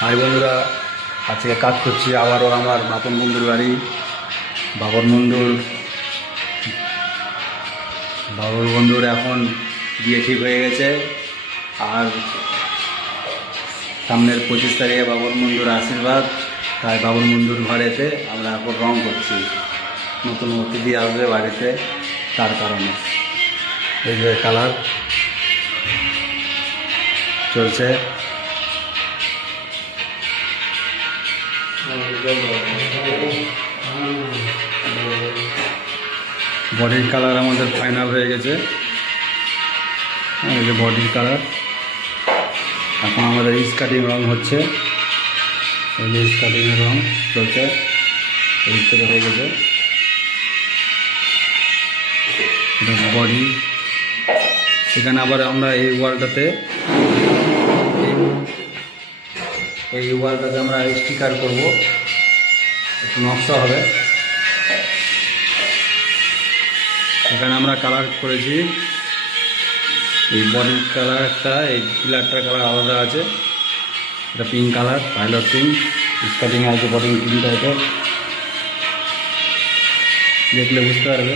ভাই বন্ধুরা, আজকে কাজ করছি আবারও আমার বাপন বন্ধুর বাড়ি। বাবর বন্ধুর এখন বিয়ে ঠিক হয়ে গেছে। আর সামনের 25 তারিখে বাবর বন্ধুর আশীর্বাদ, তাই বাবর বন্ধুর ঘরেতে আমরা এখন রং করছি। নতুন অতিথি আসবে বাড়িতে, তার কারণে এই যে কালার চলছে। বডির কালার আমাদের ফাইনাল হয়ে গেছে। এই যে বডির কালার, এখন আমাদের স্কার্টিং রং হচ্ছে। এই যে স্কার্টিংয়ের রং চলছে, এই থেকে হয়ে গেছে। এটা বডি। এখানে আবার আমরা এই ওয়ালটাতে আমরা স্টিকার করব, একটু নকশা হবে। এখানে আমরা কালার করেছি, এই বডির কালার একটা, এই পিলারটার কালার আলাদা আছে। এটা পিঙ্ক কালার, ভায়োলেট পিঙ্ক। স্কার্টিংয়ে আছে বডি পিঙ্ক টাইপের, দেখলে বুঝতে পারবে।